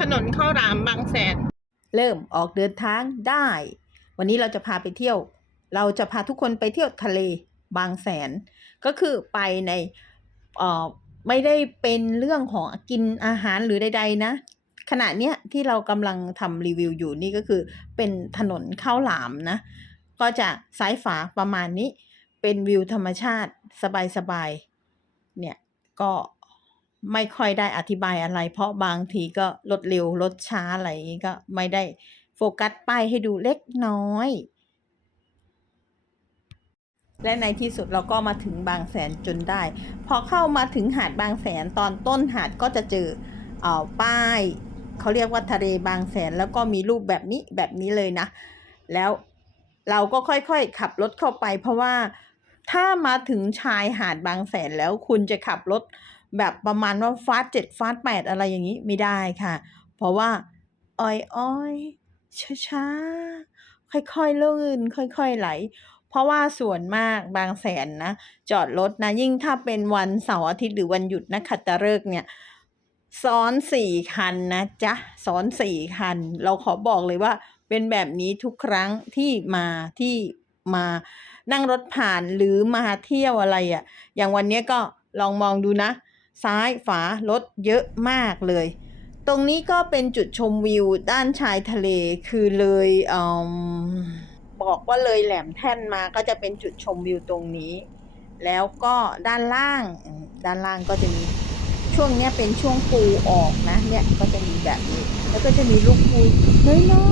ถนนข้าวหลามบางแสน เริ่มออกเดินทางได้ วันนี้เราจะพาไปเที่ยว เราจะพาทุกคนไปเที่ยวทะเลบางแสน ก็คือไปในเอ่อไม่ได้เป็นเรื่องของกินอาหารหรือใดๆนะ ขณะเนี้ยที่เรากำลังทำรีวิวอยู่นี่ก็คือเป็นถนนข้าวหลามนะ ก็จะซ้ายฝาประมาณนี้ เป็นวิวธรรมชาติสบายๆเนี่ยก็ ไม่ค่อยได้อธิบายอะไร เพราะบางทีก็รถเร็วรถช้าอะไรอย่างงี้ก็ไม่ได้โฟกัสป้ายให้ดูเล็กน้อย และในที่สุดเราก็มาถึงบางแสนจนได้ พอเข้ามาถึงหาดบางแสนตอนต้นหาดก็จะเจอเออป้ายเขาเรียกว่าทะเลบางแสนแล้วก็มีรูปแบบนี้แบบนี้เลยนะ แล้วเราก็ค่อยๆขับรถเข้าไป เพราะว่าถ้ามาถึงชายหาดบางแสนแล้วคุณจะขับรถ แบบประมาณว่าฟาสเจ็ดฟาสแปดอะไรอย่างนี้ไม่ได้ค่ะ เพราะว่าอ้อยอ้อยช้าๆค่อยๆลื่นค่อยๆไหล เพราะว่าส่วนมากบางแสนนะ จอดรถนะ ยิ่งถ้าเป็นวันเสาร์อาทิตย์หรือวันหยุดนะขัตฤกษ์เนี่ยซ้อนสี่คันนะจ๊ะซ้อนสี่คัน เราขอบอกเลยว่าเป็นแบบนี้ทุกครั้งที่มาที่มานั่งรถผ่านหรือมาเที่ยวอะไรอะ่ะ อย่างวันนี้ก็ลองมองดูนะ ซ้ายฝารถเยอะมากเลย ตรงนี้ก็เป็นจุดชมวิวด้านชายทะเลคือเลยเอมบอกว่าเลยแหลมแท่นมาก็จะเป็นจุดชมวิวตรงนี้ แล้วก็ด้านล่างด้านล่างก็จะมีช่วงนี้เป็นช่วงปูออกนะเนี่ยก็จะมีแบบนี้ แล้วก็จะมีลูกปูน้อ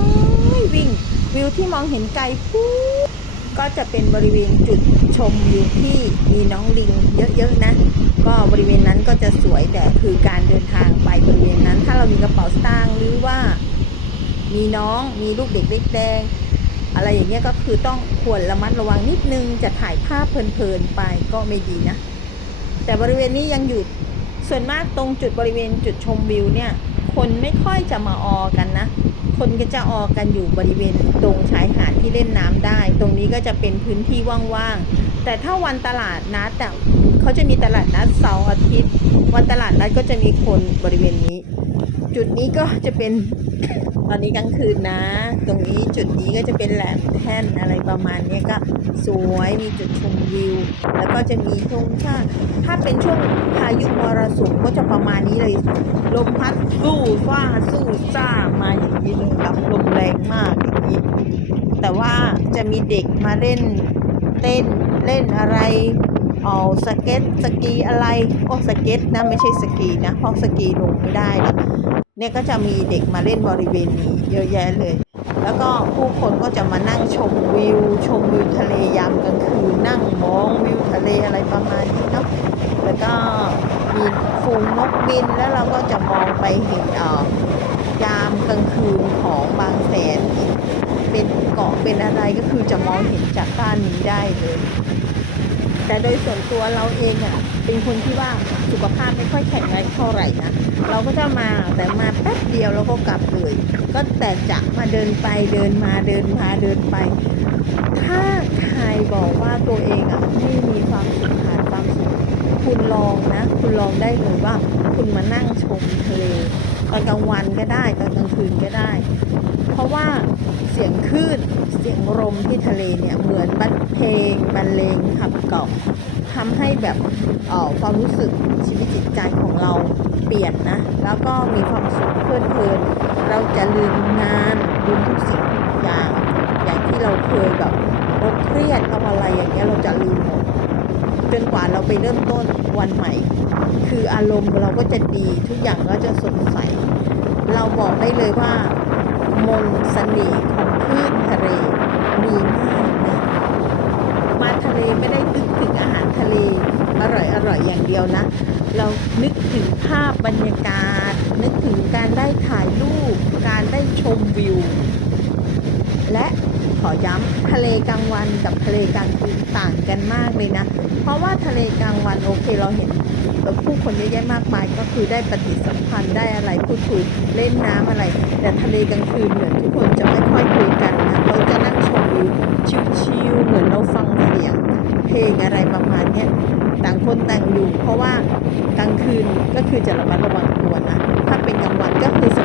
ยๆวิ่ง วิวที่มองเห็นไกลปู๊ ก็จะเป็นบริเวณจุดชมวิวที่มีน้องลิงเยอะๆนะ ก็บริเวณนั้นก็จะสวยแต่คือการเดินทางไปบริเวณนั้น ถ้าเรามีกระเป๋าสตางค์หรือว่า มีน้องมีลูกเด็กเล็กแดงอะไรอย่างเงี้ยก็คือต้องควรระมัดระวังนิดนึงจะถ่ายภาพเพลินๆไปก็ไม่ดีนะ แต่บริเวณนี้ยังอยู่ส่วนมากตรงจุดบริเวณจุดชมวิวเนี่ย คนไม่ค่อยจะมาออกันนะ คนก็จะออกันอยู่บริเวณตรงชายหาดที่เล่นน้ำได้ ตรงนี้ก็จะเป็นพื้นที่ว่างๆ แต่ถ้าวันตลาดนัดแต่เขาจะมีตลาดนัดเสาร์อาทิตย์ วันตลาดนัดก็จะมีคนบริเวณนี้ จุดนี้ก็จะเป็นตอนนี้กลางคืนนะ ตรงนี้จุดนี้ก็จะเป็นแหลมแท่นอะไรประมาณนี้ก็สวยมีจุดชมวิว แล้วก็จะมีธงชาติถ้าเป็นช่วง ยุมรสุมก็จะประมาณนี้เลยลมพัดสู้ฟ้าสู้ซ่ามาอย่างนี้เลยครับลมแรงมากอย่างนี้ แต่ว่าจะมีเด็กมาเล่นเต้นเล่นอะไรเอาสเก็ตสกีอะไรโอ้สเก็ตนะไม่ใช่สกีนะเพราะสกีลงไม่ได้เนี่ยก็จะมีเด็กมาเล่นบริเวณนี้เยอะแยะเลย แล้วก็ผู้คนก็จะมานั่งชมวิว ชมวิวทะเลยามกลางคืนนั่งมองวิวทะเลอะไรประมาณนี้เนาะแล้วก็มีฝูงนกบินแล้วเราก็จะมองไปเห็นเอ่อยามกลางคืนของบางแสนเป็นเกาะเป็นอะไรก็คือจะมองเห็นจากด้านนี้ได้เลย แต่โดยส่วนตัวเราเองอะเป็นคนที่ว่าสุขภาพไม่ค่อยแข็งแรงเท่าไหร่นะเราก็จะมาแต่มาแป๊บเดียวแล้วก็กลับเลยก็แต่จะมาเดินไปเดินมาเดินมาเดินไป ถ้าใครบอกว่าตัวเองอะไม่มีความสุขขาดความสุขคุณลองนะ คุณลองได้เลยว่า คุณมานั่งชมทะเลตอนกลางวันก็ได้ตอนกลางคืนก็ได้ เพราะว่า สียงคลื่นเสียงลมที่ทะเลเนี่ยเหมือนบันเพลงบรรเลงขับกล่อมทำให้แบบเอ่อความรู้สึกชีวิตจิตใจของเราเปลี่ยนนะ แล้วก็มีความสุขเพลิดเพลิน เราจะลืมงานลืมทุกสิ่งทุกอย่างอย่างที่เราเคยแบบเราเครียดเราอะไรอย่างเงี้ยเราจะลืมหมดจนกว่าเราไปเริ่มต้นวันใหม่ คืออารมณ์เราก็จะดีทุกอย่างก็จะสดใส เราบอกได้เลยว่า มนต์เสน่ห์ของคลื่นทะเลมีมากนะมาทะเลไม่ได้นึกถึงอาหารทะเลอร่อยอร่อยอย่างเดียวนะ เรานึกถึงภาพบรรยากาศ นึกถึงการได้ถ่ายรูป การได้ชมวิว และ ขอย้ำทะเลกลางวันกับทะเลกลางคืนต่างกันมากเลยนะ เพราะว่าทะเลกลางวันโอเคเราเห็นผู้คนเยอะแยะมากมายก็คือได้ปฏิสัมพันธ์ได้อะไรพูดคุยเล่นน้ำอะไร แต่ทะเลกลางคืนเหมือนทุกคนจะไม่ค่อยคุยกันนะเราจะนั่งชมวิวชิลๆเหมือนเราฟังเสียงเพลงอะไรประมาณนี้ต่างคนต่างอยู่ เพราะว่ากลางคืนก็คือจะระมัดระวังตัวนะ ถ้าเป็นกลางวันก็คือส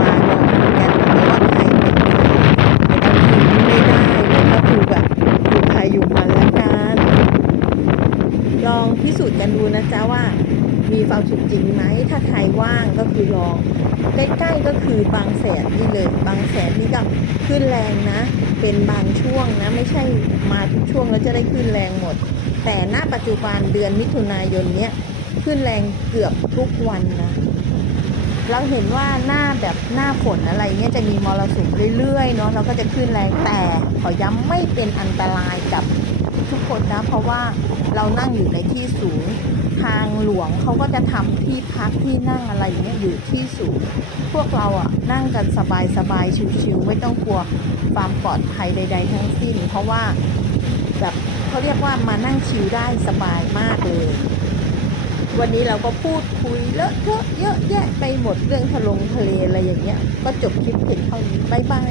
บายๆนอนกันนะ ลองพิสูจน์กันดูนะจ๊ะว่า มีความสุขจริงไหม ถ้าใครว่างก็คือลอง ใกล้ๆก็คือบางแสนนี่เลย บางแสนนี่ก็ขึ้นแรงนะ เป็นบางช่วงนะ ไม่ใช่มาทุกช่วงแล้วจะได้ขึ้นแรงหมด แต่ณปัจจุบันเดือนมิถุนายนเนี้ยขึ้นแรงเกือบทุกวันนะเราเห็นว่าหน้าแบบหน้าฝนอะไรเงี้ยจะมีมรสุมเรื่อยๆเนาะเราก็จะขึ้นแรงแต่ขอย้ำไม่เป็นอันตรายกับ ทุกคนนะ เพราะว่าเรานั่งอยู่ในที่สูง ทางหลวงเขาก็จะทำที่พักที่นั่งอะไรอย่างเงี้ยอยู่ที่สูง พวกเราอะนั่งกันสบายๆชิวๆไม่ต้องกลัวความปลอดภัยใด ๆ ทั้งสิ้น เพราะว่าแบบเขาเรียกว่ามานั่งชิลได้สบายมากเลยวันนี้เราก็พูดคุยเลอะเทอะเยอะแยะไปหมดเรื่องทะลงทะเลอะไรอย่างเงี้ย ก็จบคลิปเพียงเท่านี้บายบาย